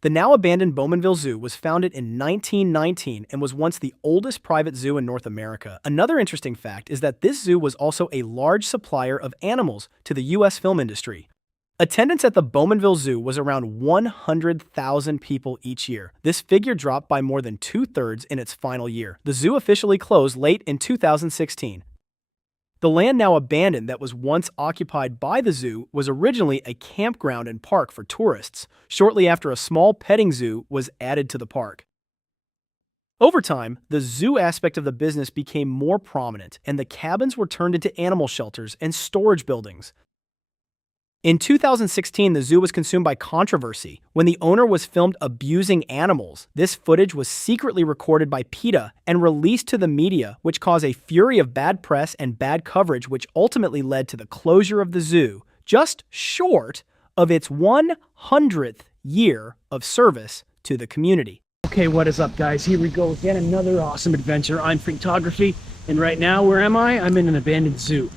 The now abandoned Bowmanville Zoo was founded in 1919 and was once the oldest private zoo in North America. Another interesting fact is that this zoo was also a large supplier of animals to the U.S. film industry. Attendance at the Bowmanville Zoo was around 100,000 people each year. This figure dropped by more than two-thirds in its final year. The zoo officially closed late in 2016. The land now abandoned that was once occupied by the zoo was originally a campground and park for tourists, shortly after a small petting zoo was added to the park. Over time, the zoo aspect of the business became more prominent, and the cabins were turned into animal shelters and storage buildings. In 2016, the zoo was consumed by controversy when the owner was filmed abusing animals. This footage was secretly recorded by PETA and released to the media, which caused a fury of bad press and bad coverage, which ultimately led to the closure of the zoo, just short of its 100th year of service to the community. Okay, what is up, guys? Here we go again, another awesome adventure. I'm Freaktography, and right now, where am I? I'm in an abandoned zoo.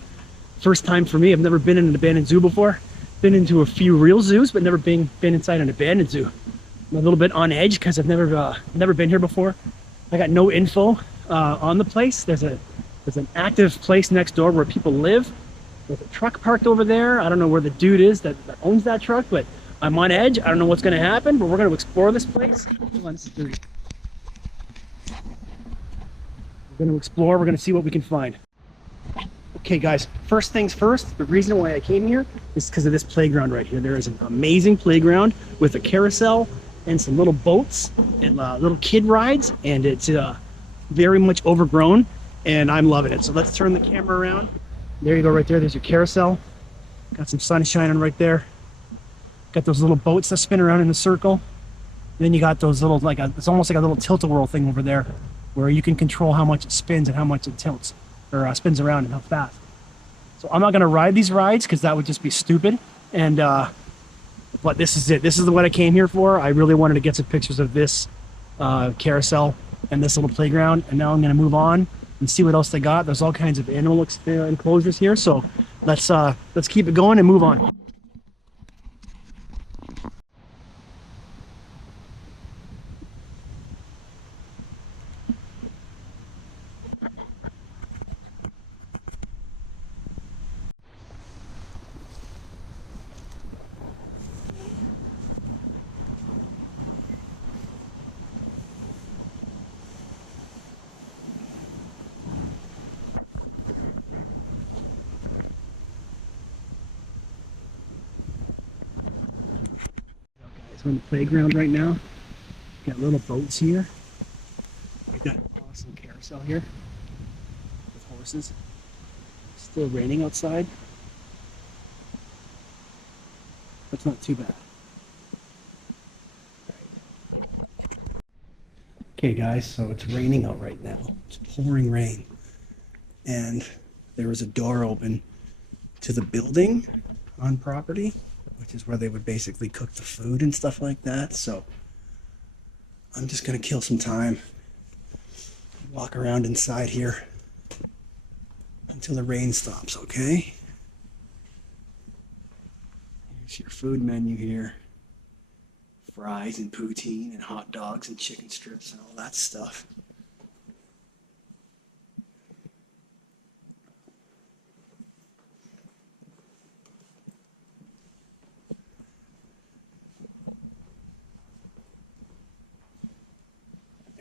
First time for me. I've never been in an abandoned zoo before. Been into a few real zoos, but never been inside an abandoned zoo. I'm a little bit on edge because I've never been here before. I got no info on the place. There's an active place next door where people live. There's a truck parked over there. I don't know where the dude is that owns that truck, but I'm on edge. I don't know what's going to happen, but we're going to explore this place. Hold on, this is dirty. We're going to explore. We're going to see what we can find. Okay, guys, first things first, the reason why I came here is because of this playground right here. There is an amazing playground with a carousel and some little boats and little kid rides, and it's very much overgrown, and I'm loving it. So let's turn the camera around. There you go, right there. There's your carousel. Got some sun shining right there. Got those little boats that spin around in a circle. And then you got those little, it's almost like a little tilt-a-whirl thing over there where you can control how much it spins and how much it tilts. Or spins around and how fast. So I'm not going to ride these rides because that would just be stupid. And but this is it. This is what I came here for. I really wanted to get some pictures of this carousel and this little playground. And now I'm going to move on and see what else they got. There's all kinds of animal enclosures here. So let's keep it going and move on. We're in the playground right now. Got little boats here. We got an awesome carousel here with horses. Still raining outside. That's not too bad. Okay, guys, so it's raining out right now. It's pouring rain. And there was a door open to the building on property, which is where they would basically cook the food and stuff like that. So I'm just gonna kill some time, walk around inside here until the rain stops, okay? Here's your food menu here. Fries and poutine and hot dogs and chicken strips and all that stuff.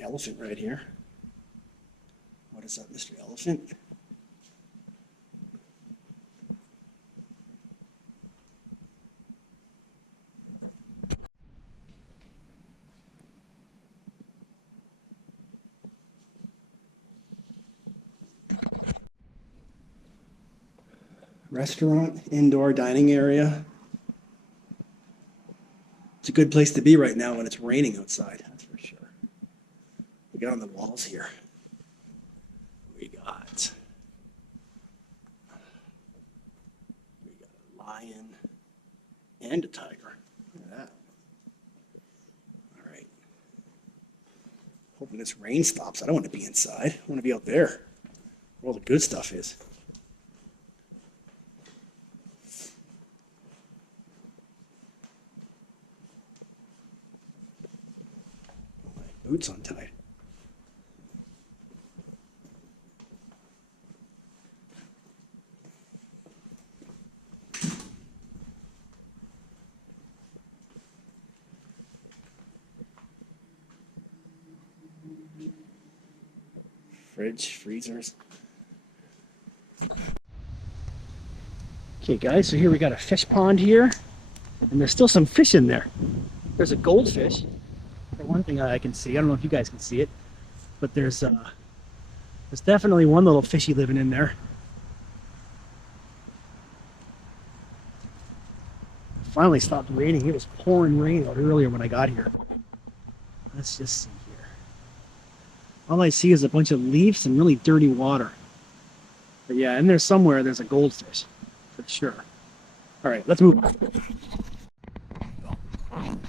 Elephant right here. What is up, Mr. Elephant? Restaurant, indoor dining area. It's a good place to be right now when it's raining outside, that's for sure. We got on the walls here. We got a lion and a tiger. Look at that. All right. Hoping this rain stops. I don't want to be inside. I want to be out there where all the good stuff is. boots untied. Fridge, freezers. Okay guys, so here we got a fish pond here, and there's still some fish in there. There's a goldfish, for one thing I can see. I don't know if you guys can see it, but there's definitely one little fishy living in there. It finally stopped raining. It was pouring rain out earlier when I got here. Let's just see here. All I see is a bunch of leaves and really dirty water. But yeah, in there somewhere there's a goldfish, for sure. All right, let's move on.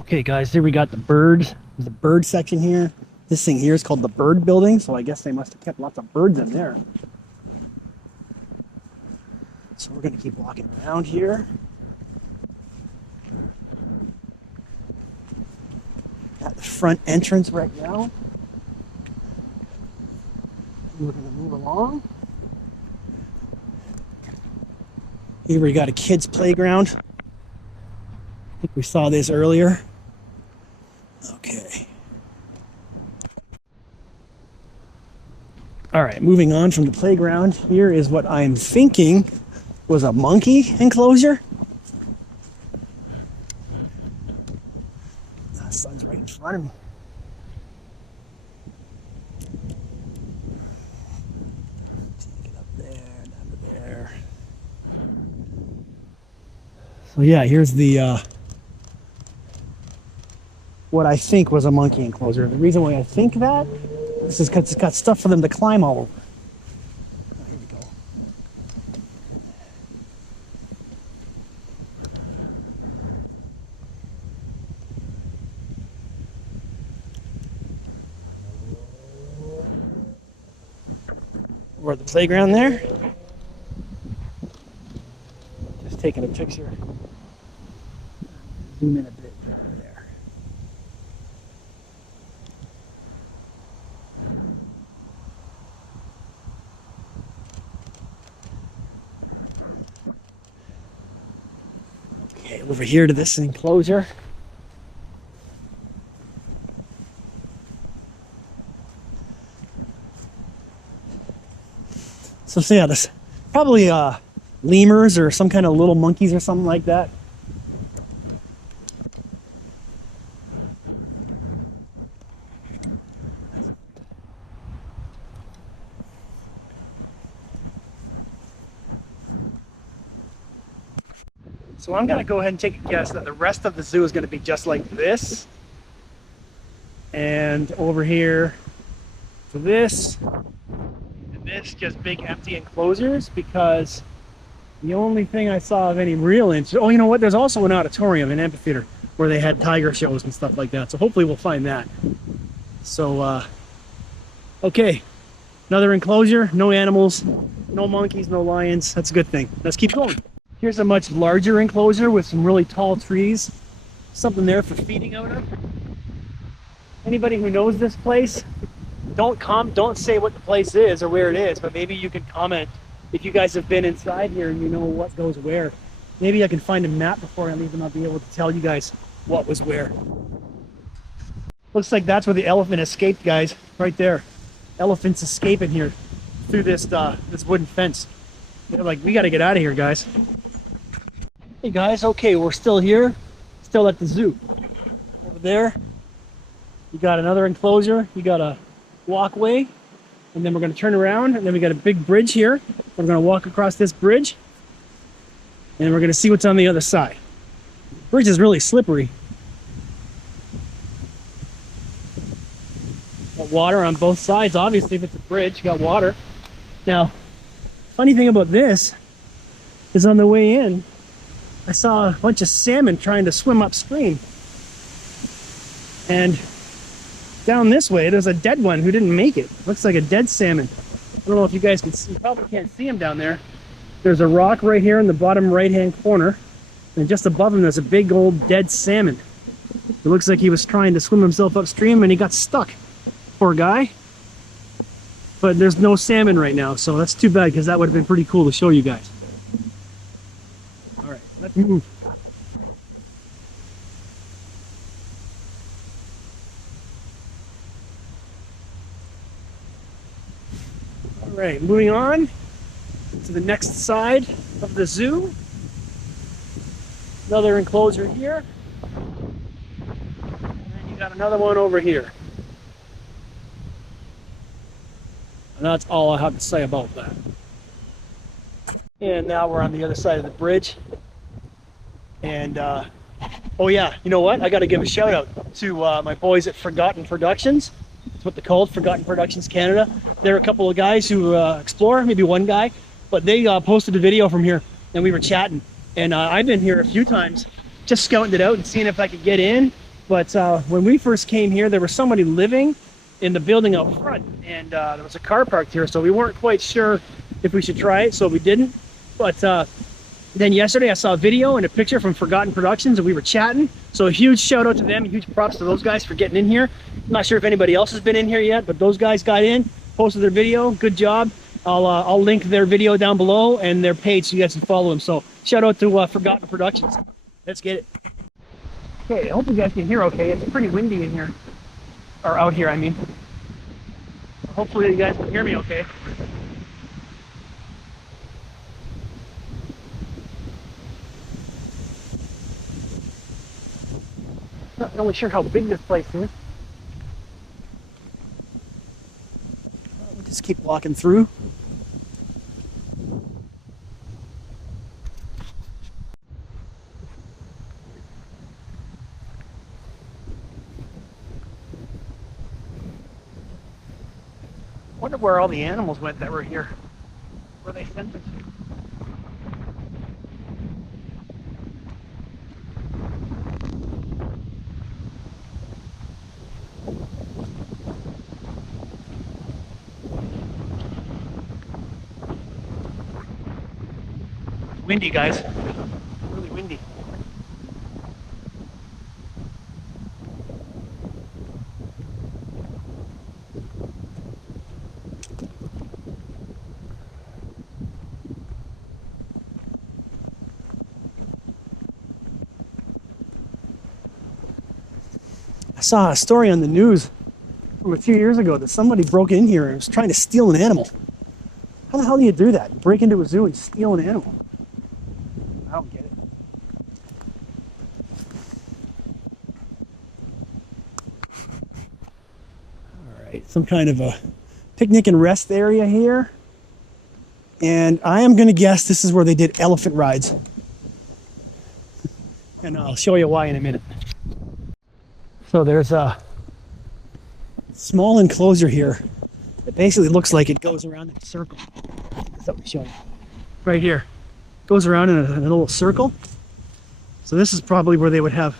Okay guys, here we got the birds. There's a bird section here. This thing here is called the bird building, so I guess they must have kept lots of birds in there. So we're gonna keep walking around here. At the front entrance right now. We're gonna move along. Here we got a kids' playground. I think we saw this earlier. Okay. All right, moving on from the playground. Here is what I'm thinking was a monkey enclosure. The sun's right in front of me. Take it up there, down to there. So yeah, here's the what I think was a monkey enclosure. The reason why I think that is because it's got stuff for them to climb all over. Oh, here we go. We're at the playground there. Just taking a picture. Zoom in a bit there. Okay, over here to this enclosure. So yeah, this probably lemurs or some kind of little monkeys or something like that. So I'm gonna go ahead and take a guess that the rest of the zoo is gonna be just like this. And over here to this, and this just big empty enclosures, because the only thing I saw of any real interest, oh, you know what, there's also an auditorium, an amphitheater, where they had tiger shows and stuff like that. So hopefully we'll find that. So, okay, another enclosure, no animals, no monkeys, no lions. That's a good thing. Let's keep going. Here's a much larger enclosure with some really tall trees. Something there for feeding out of. Anybody who knows this place, don't say what the place is or where it is, but maybe you can comment if you guys have been inside here and you know what goes where. Maybe I can find a map before I leave and I'll be able to tell you guys what was where. Looks like that's where the elephant escaped, guys. Right there. Elephants escaping here through this this wooden fence. They're like, we got to get out of here, guys. Hey guys, okay, we're still here, still at the zoo. Over there, you got another enclosure, you got a walkway, and then we're going to turn around, and then we got a big bridge here. We're going to walk across this bridge, and we're going to see what's on the other side. The bridge is really slippery. Got water on both sides, obviously, if it's a bridge, you got water. Now, funny thing about this is on the way in, I saw a bunch of salmon trying to swim upstream. And down this way, there's a dead one who didn't make it. Looks like a dead salmon. I don't know if you guys can see, you probably can't see him down there. There's a rock right here in the bottom right-hand corner. And just above him, there's a big old dead salmon. It looks like he was trying to swim himself upstream and he got stuck. poor guy. But there's no salmon right now, so that's too bad because that would have been pretty cool to show you guys. All right, let's move. All right, moving on to the next side of the zoo. Another enclosure here. And then you got another one over here. And that's all I have to say about that. And now we're on the other side of the bridge. And, oh yeah, you know what? I got to give a shout out to my boys at Forgotten Productions. That's what they're called, Forgotten Productions Canada. They're a couple of guys who explore, maybe one guy, but they posted a video from here and we were chatting. And I've been here a few times, just scouting it out and seeing if I could get in. But when we first came here, there was somebody living in the building out front, and there was a car parked here, so we weren't quite sure if we should try it, so we didn't. But then yesterday I saw a video and a picture from Forgotten Productions, and we were chatting, so a huge shout out to them, a huge props to those guys for getting in here. I'm not sure if anybody else has been in here yet, but those guys got in, posted their video. Good job. I'll link their video down below and their page so you guys can follow them. So shout out to Forgotten Productions. Let's get it. Okay, I hope you guys can hear okay. It's pretty windy in here. Or out here, I mean. Hopefully you guys can hear me okay. Not really sure how big this place is. We'll just keep walking through. I wonder where all the animals went that were here. Where they sent them to. Windy, guys. Really windy. I saw a story on the news from a few years ago that somebody broke in here and was trying to steal an animal. How the hell do you do that? Break into a zoo and steal an animal? I don't get it. All right, some kind of a picnic and rest area here. And I am going to guess this is where they did elephant rides. And I'll show you why in a minute. So there's a small enclosure here that basically looks like it goes around in a circle. So let me show you. Right here. Goes around in a little circle. So this is probably where they would have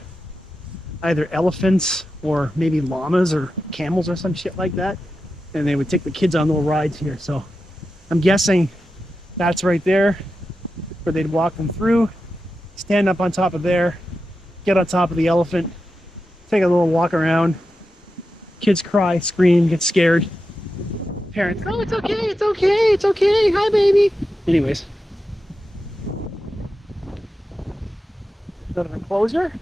either elephants or maybe llamas or camels or some shit like that. And they would take the kids on little rides here. So I'm guessing that's right there where they'd walk them through, stand up on top of there, get on top of the elephant, take a little walk around. Kids cry, scream, get scared. Parents, oh, it's okay, it's okay, it's okay, hi baby. Anyways. Another enclosure.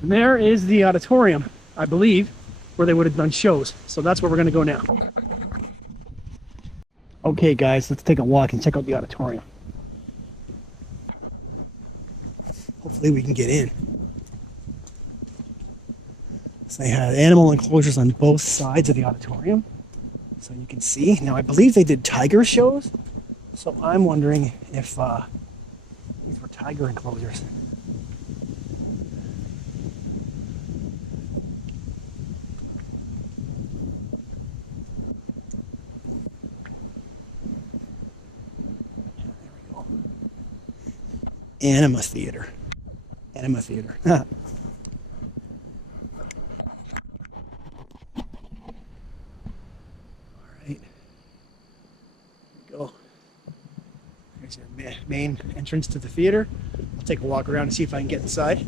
And there is the auditorium, I believe, where they would have done shows. So that's where we're gonna go now. Okay guys, let's take a walk and check out the auditorium. Hopefully we can get in. So they had animal enclosures on both sides of the auditorium. So you can see. Now I believe they did tiger shows. So I'm wondering if these were tiger enclosures. There we go. Amphitheater. Amphitheater. There's your main entrance to the theater. I'll take a walk around and see if I can get inside.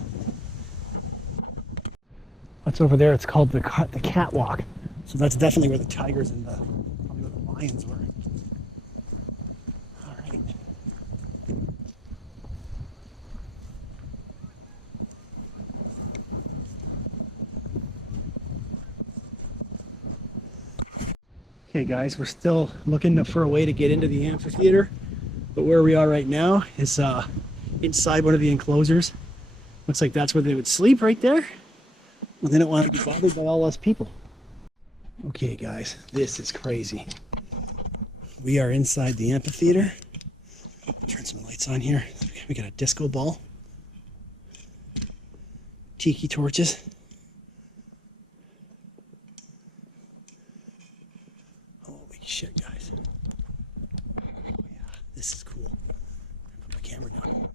What's over there? It's called the catwalk. So that's definitely where the tigers and probably where the lions were. All right. Okay guys, we're still looking for a way to get into the amphitheater, but where we are right now is inside one of the enclosures. Looks like that's where they would sleep right there. And they don't want to be bothered by all us people. Okay guys, this is crazy. We are inside the amphitheater. Turn some lights on here. We got a disco ball, tiki torches. Holy shit, guys. Oh yeah, this is cool. Put my camera down.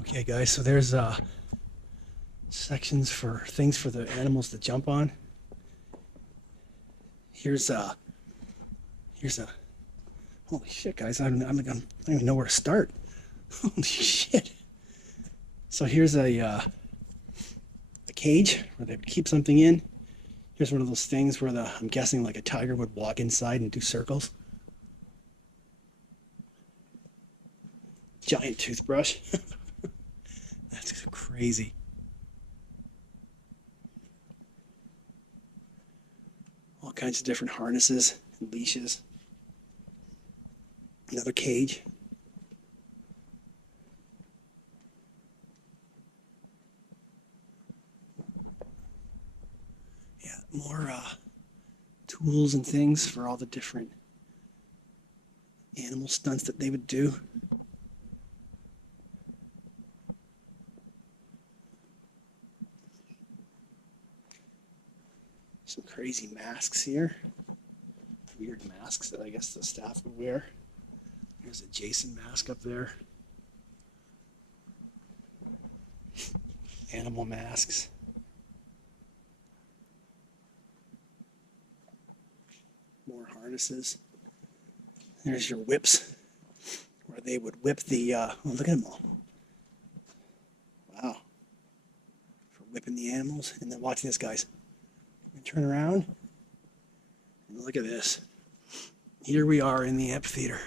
Okay guys, so there's sections for things for the animals to jump on. Here's a holy shit guys, I don't even know where to start. Holy shit. So here's a cage where they would keep something in. Here's one of those things where I'm guessing like a tiger would walk inside and do circles. Giant toothbrush. That's crazy. All kinds of different harnesses and leashes. Another cage. Yeah, more tools and things for all the different animal stunts that they would do. Some crazy masks here. Weird masks that I guess the staff would wear. There's a Jason mask up there. Animal masks. More harnesses. There's your whips, where they would whip the, oh, look at them all. Wow. For whipping the animals. And then watch this, guys. Turn around and look at this. Here we are in the amphitheater.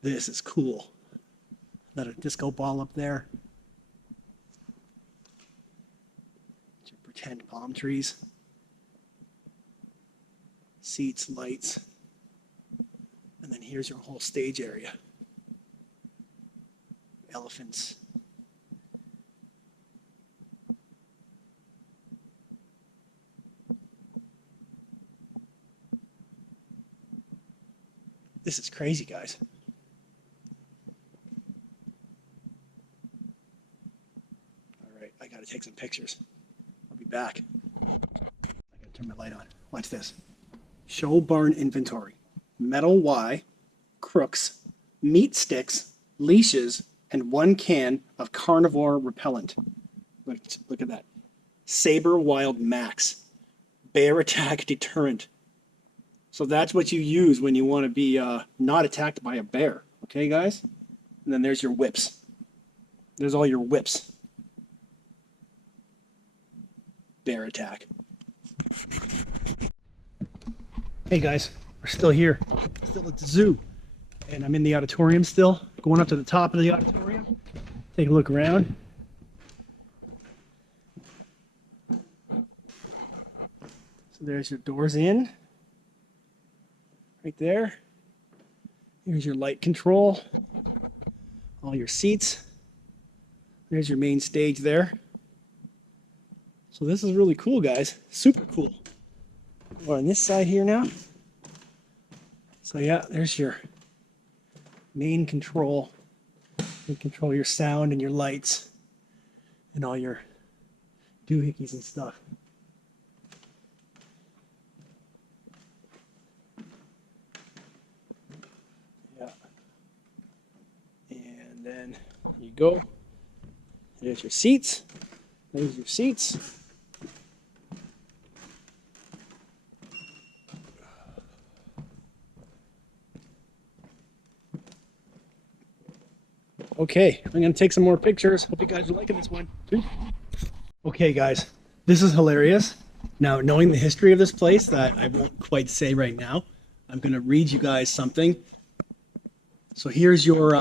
This is cool. Got a disco ball up there. Some pretend palm trees. Seats, lights. And then here's your whole stage area. Elephants. This is crazy, guys. All right, I gotta take some pictures. I'll be back. I gotta turn my light on. Watch this. Show barn inventory. Metal Y, crooks, meat sticks, leashes, and 1 can of carnivore repellent. Look at that. Saber Wild Max. Bear attack deterrent. So that's what you use when you want to be not attacked by a bear. Okay, guys? And then there's your whips. There's all your whips. Bear attack. Hey, guys. We're still here. Still at the zoo. And I'm in the auditorium still. Going up to the top of the auditorium. Take a look around. So there's your doors in. Right there. Here's your light control. All your seats. There's your main stage there. So this is really cool, guys. Super cool. We're on this side here now. So yeah, there's your main control. You control your sound and your lights and all your doohickeys and stuff. And then you go. There's your seats. There's your seats. Okay, I'm gonna take some more pictures. Hope you guys are liking this one. Okay, guys, this is hilarious. Now, knowing the history of this place that I won't quite say right now, I'm gonna read you guys something. So here's your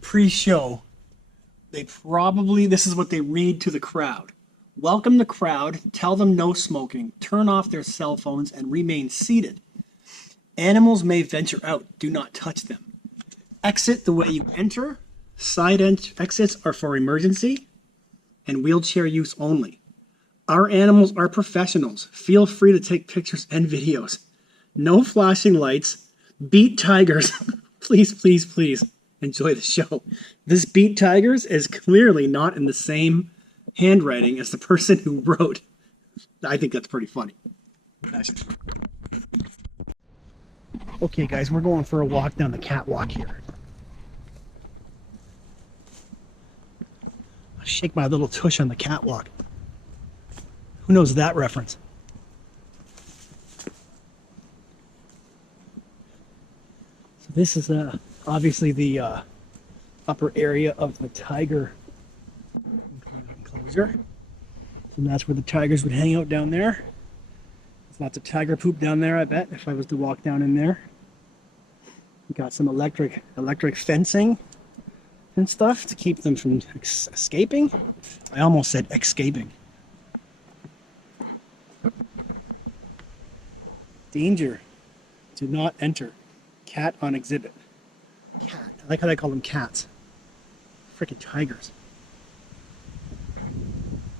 pre-show. This is what they read to the crowd. Welcome the crowd, tell them no smoking, turn off their cell phones and remain seated. Animals may venture out, do not touch them. Exit the way you enter. Exits are for emergency and wheelchair use only. Our animals are professionals. Feel free to take pictures and videos. No flashing lights. Beat tigers. Please, please, please enjoy the show. This beat tigers is clearly not in the same handwriting as the person who wrote. I think that's pretty funny. Okay, guys, we're going for a walk down the catwalk here. I'll shake my little tush on the catwalk. Who knows that reference? So this is obviously the upper area of the tiger enclosure. So that's where the tigers would hang out down there. There's lots of tiger poop down there, I bet, if I was to walk down in there. We got some electric fencing and stuff to keep them from escaping. I almost said escaping. Danger. Do not enter. Cat on exhibit. Cat. I like how they call them cats. Freaking tigers.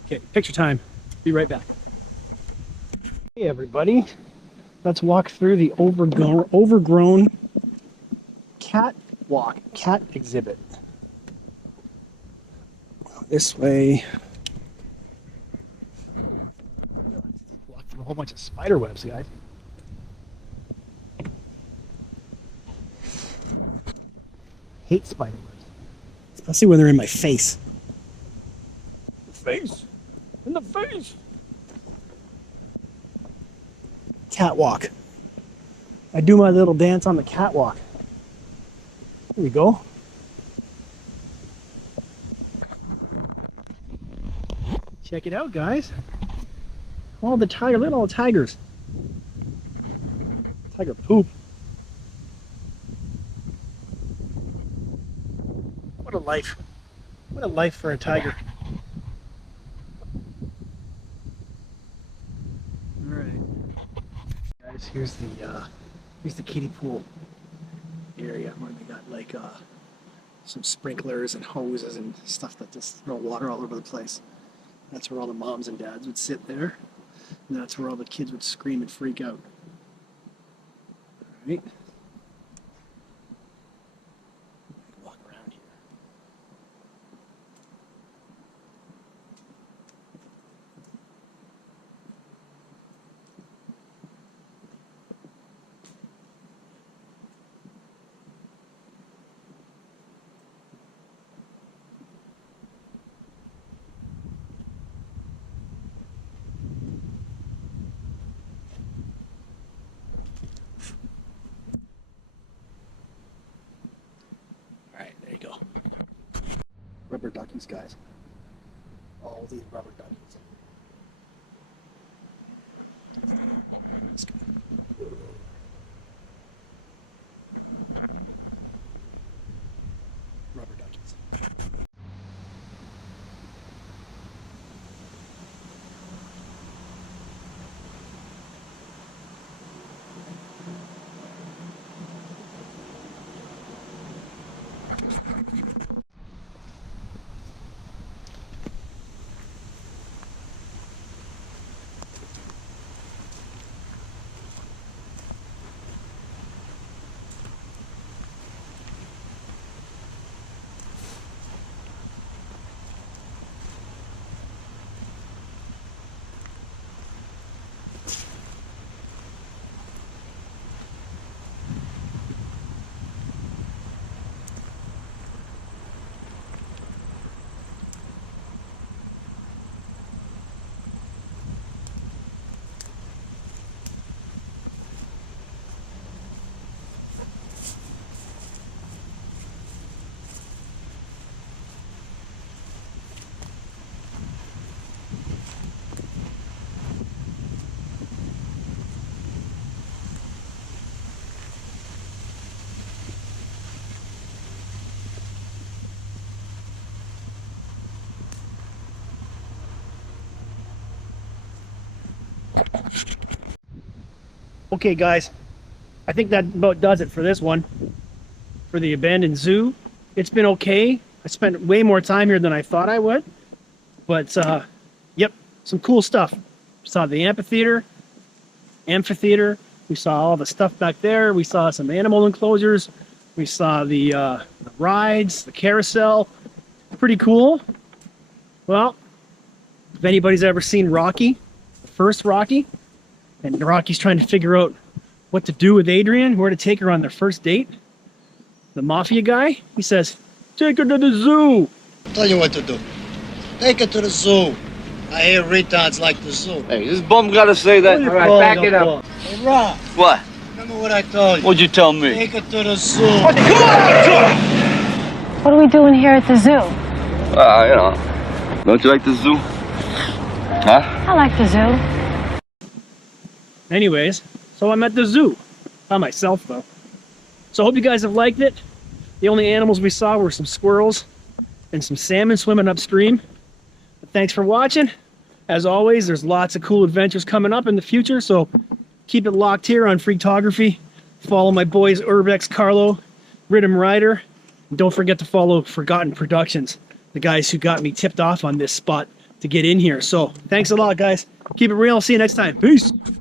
Okay, picture time. Be right back. Hey everybody. Let's walk through the overgrown cat exhibit. This way. Walk through a whole bunch of spider webs, guys. Hate spider webs, especially when they're in my face. In the face. Catwalk. I do my little dance on the catwalk. Here we go. Check it out, guys. All the little tigers. Tiger poop. What a life. What a life for a tiger. All right. Guys, here's the kiddie pool area where they got like some sprinklers and hoses and stuff that just throw water all over the place. That's where all the moms and dads would sit there. And that's where all the kids would scream and freak out. All right. Walk around here. Rubber duckies, guys. All these rubber duckies. Let's go. Rubber duckies. Okay, guys, I think that about does it for this one, for the abandoned zoo. It's been okay. I spent way more time here than I thought I would, but yep, some cool stuff. Saw the amphitheater. We saw all the stuff back there. We saw some animal enclosures. We saw the rides, the carousel. Pretty cool. Well, if anybody's ever seen Rocky, the first Rocky, and Rocky's trying to figure out what to do with Adrian, where to take her on their first date, the mafia guy, he says, take her to the zoo. Tell you what to do. Take her to the zoo. I hear retards like the zoo. Hey, this bum gotta say that. All right, back it up. Hey, Rob, What? remember what I told you? What'd you tell me? Take her to the zoo. Come on! What are we doing here at the zoo? You know. Don't you like the zoo? Huh? I like the zoo. Anyways, so I'm at the zoo. By myself, though. So I hope you guys have liked it. The only animals we saw were some squirrels and some salmon swimming upstream. But thanks for watching. As always, there's lots of cool adventures coming up in the future, so keep it locked here on Freaktography. Follow my boys Urbex, Carlo, Rhythm Rider. And don't forget to follow Forgotten Productions, the guys who got me tipped off on this spot to get in here. So thanks a lot, guys. Keep it real. See you next time. Peace.